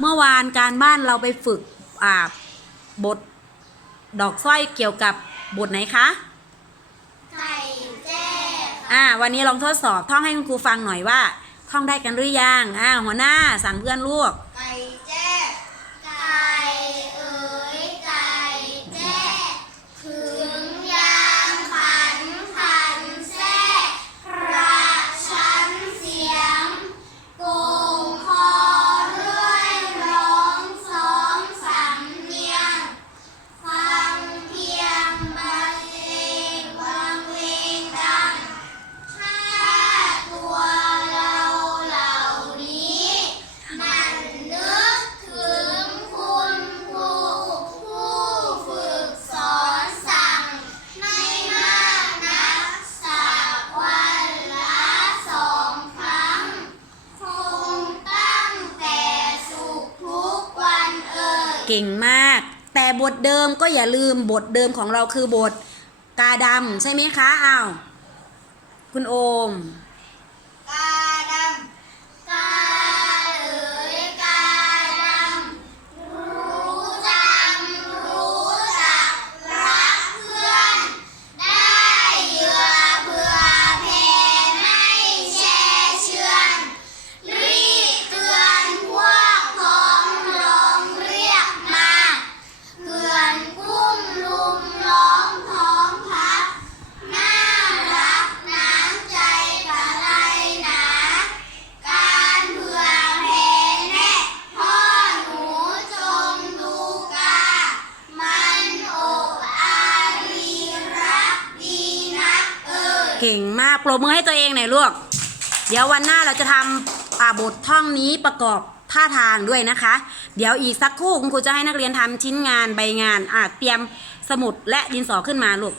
เมื่อวานการบ้านเราไปฝึกอ่าบทดอกสร้อยเกี่ยวกับบทไหนคะ ไก่แจ้อ่า วันนี้ลองทดสอบท่องให้คุณครูฟังหน่อยว่า ท่องได้กันหรือยัง อ่า หัวหน้าสั่งเพื่อนลูก ไก่ เก่งมาก แต่บทเดิมก็อย่าลืมบทเดิมของเราคือบทกาดำใช่ไหมคะอ้าว คุณโอม เก่งมากปรบมือให้ตัวเองหน่อยลูก เดี๋ยววันหน้าเราจะทำอ่าบทท่องนี้ประกอบท่าทางด้วยนะคะ เดี๋ยวอีกสักครู่คุณครูจะให้นักเรียนทำชิ้นงานใบงานอาจเตรียมสมุดและดินสอขึ้นมาลูก